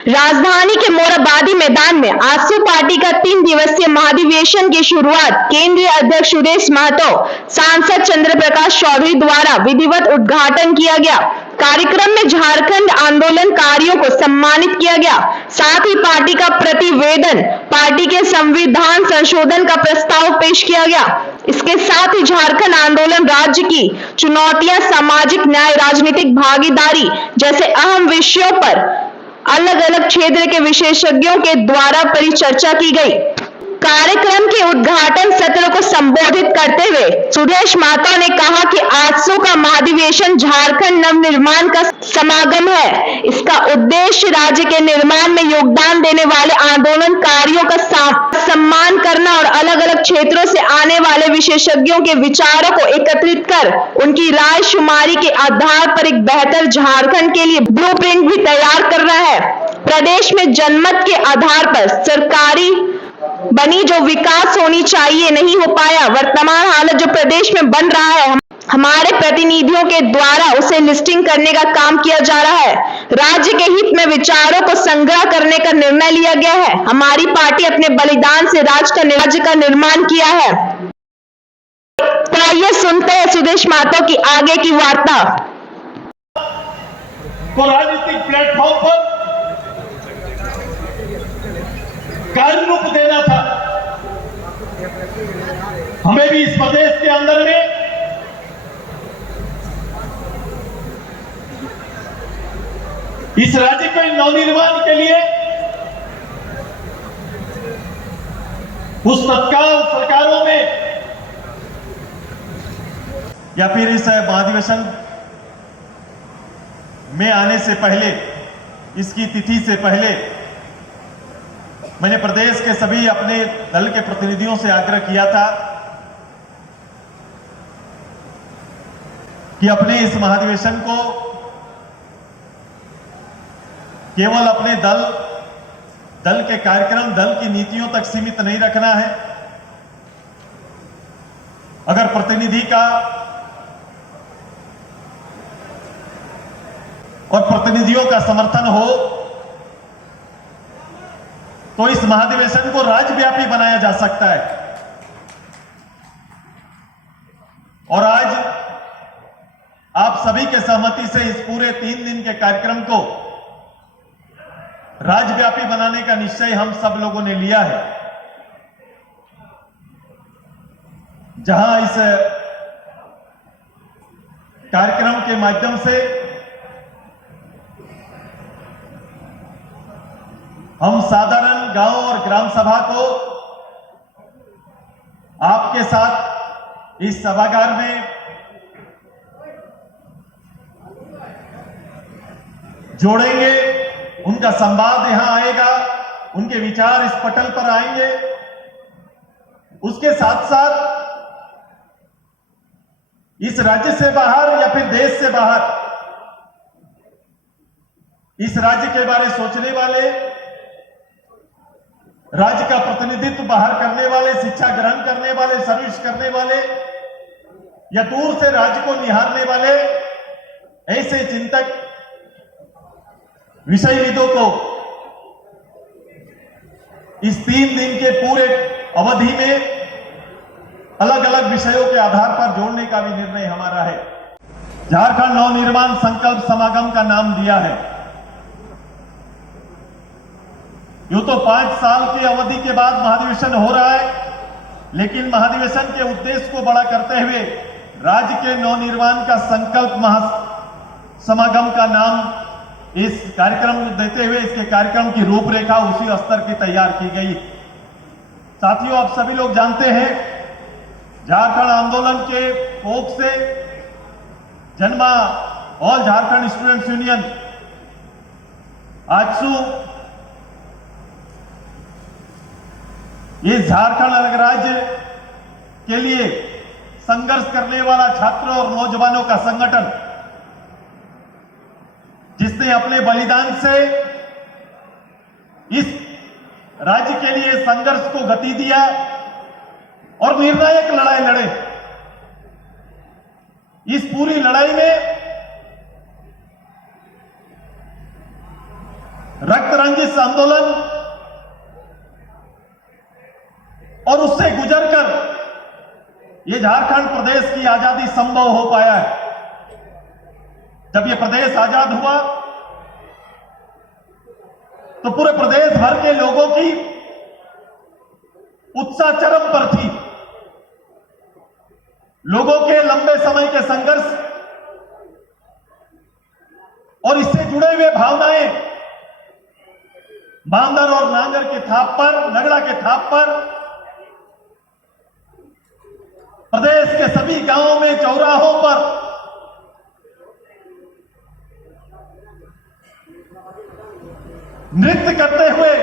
राजधानी के मोरहाबादी मैदान में आजसू पार्टी का 3 दिवसीय महाधिवेशन की शुरुआत केंद्रीय अध्यक्ष सुदेश महतो, सांसद चंद्र प्रकाश चौधरी द्वारा विधिवत उद्घाटन किया गया। कार्यक्रम में झारखंड आंदोलनकारियों को सम्मानित किया गया। साथ ही पार्टी का प्रतिवेदन, पार्टी के संविधान संशोधन का प्रस्ताव पेश किया गया। इसके साथ ही झारखंड आंदोलन, राज्य की चुनौतियां, सामाजिक न्याय, राजनीतिक भागीदारी जैसे अहम विषयों पर अलग अलग क्षेत्र के विशेषज्ञों के द्वारा परिचर्चा की गई। कार्यक्रम के उद्घाटन सत्र को संबोधित करते हुए सुदेश महतो ने कहा कि आजसू का महाधिवेशन झारखंड नवनिर्माण का समागम है। इसका उद्देश्य राज्य के निर्माण में योगदान देने वाले आंदोलनकारियों का सम्मान करना और अलग अलग क्षेत्रों से आने वाले विशेषज्ञों के विचारों को एकत्रित कर उनकी राय शुमारी के आधार पर एक बेहतर झारखंड के लिए ब्लूप्रिंट भी तैयार करना है। प्रदेश में जनमत के आधार पर सरकारी बनी जो विकास होनी चाहिए नहीं हो पाया। वर्तमान हालत जो प्रदेश में बन रहा है, हमारे प्रतिनिधियों के द्वारा उसे लिस्टिंग करने का काम किया जा रहा है। राज्य के हित में विचारों को संग्रह करने का निर्णय लिया गया है। हमारी पार्टी अपने बलिदान से राज्य का निर्माण किया है। तो आइए सुनते हैं सुदेश महतो की आगे की वार्ता। को राजनीतिक प्लेटफॉर्म पर कार्य रूप देना था। हमें भी इस प्रदेश के अंदर में इस राज्य के नवनिर्माण के लिए उस तत्काल सरकारों में या फिर इस महाधिवेशन में आने से पहले, इसकी तिथि से पहले मैंने प्रदेश के सभी अपने दल के प्रतिनिधियों से आग्रह किया था कि अपने इस महाधिवेशन को केवल अपने दल के कार्यक्रम, दल की नीतियों तक सीमित नहीं रखना है। अगर प्रतिनिधि का और प्रतिनिधियों का समर्थन हो तो इस महाधिवेशन को राज्यव्यापी बनाया जा सकता है। और आज आप सभी के सहमति से इस पूरे 3 दिन के कार्यक्रम को राज्यव्यापी बनाने का निश्चय हम सब लोगों ने लिया है। जहां इस कार्यक्रम के माध्यम से हम साधारण गांव और ग्राम सभा को आपके साथ इस सभागार में जोड़ेंगे। उनका संवाद यहां आएगा, उनके विचार इस पटल पर आएंगे। उसके साथ साथ इस राज्य से बाहर या फिर देश से बाहर इस राज्य के बारे सोचने वाले, राज्य का प्रतिनिधित्व बाहर करने वाले, शिक्षा ग्रहण करने वाले, सर्विस करने वाले या दूर से राज्य को निहारने वाले ऐसे चिंतक, विषयविदों को इस 3 दिन के पूरे अवधि में अलग अलग विषयों के आधार पर जोड़ने का भी निर्णय हमारा है। झारखंड नवनिर्माण संकल्प समागम का नाम दिया है। यूं तो 5 साल की अवधि के बाद महाधिवेशन हो रहा है, लेकिन महाधिवेशन के उद्देश्य को बड़ा करते हुए राज्य के नवनिर्माण का संकल्प महासमागम का नाम इस कार्यक्रम में देते हुए इसके कार्यक्रम की रूपरेखा उसी स्तर की तैयार की गई। साथियों, आप सभी लोग जानते हैं झारखंड आंदोलन के कोख से जन्मा all Jharkhand students union AJSU इस झारखंड अलग राज्य के लिए संघर्ष करने वाला छात्रों और नौजवानों का संगठन, जिसने अपने बलिदान से इस राज्य के लिए संघर्ष को गति दिया और निर्णायक लड़ाई लड़े। इस पूरी लड़ाई में रक्त रंजित आंदोलन और उससे गुजरकर ये झारखंड प्रदेश की आजादी संभव हो पाया है। जब ये प्रदेश आजाद हुआ तो पूरे प्रदेश भर के लोगों की उत्साह चरम पर थी। लोगों के लंबे समय के संघर्ष और इससे जुड़े हुए भावनाएं बांदर और नांगर के थाप पर, नगड़ा के थाप पर प्रदेश के सभी गांवों में, चौराहों पर नृत्य करते हुए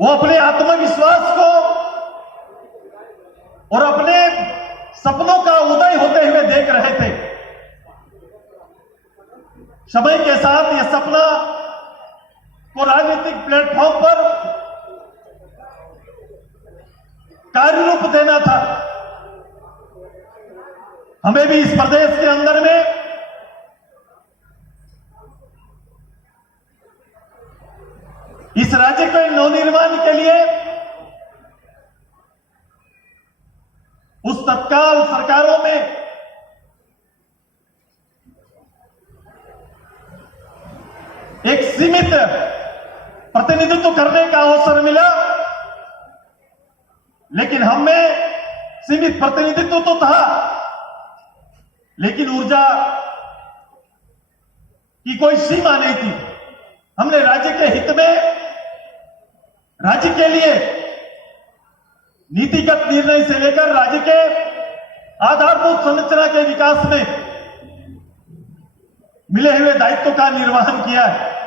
वो अपने आत्मविश्वास को और अपने सपनों का उदय होते हुए देख रहे थे। समय के साथ यह सपना को राजनीतिक प्लेटफॉर्म पर कार्य रूप देना था। हमें भी इस प्रदेश के अंदर में इस राज्य के नवनिर्माण के लिए उस तत्काल सरकारों में एक सीमित प्रतिनिधित्व करने का अवसर मिला, लेकिन हमें सीमित प्रतिनिधित्व तो था, लेकिन ऊर्जा की कोई सीमा नहीं थी। हमने राज्य के हित में, राज्य के लिए नीतिगत निर्णय से लेकर राज्य के आधारभूत संरचना के विकास में मिले हुए दायित्व का निर्वहन किया है।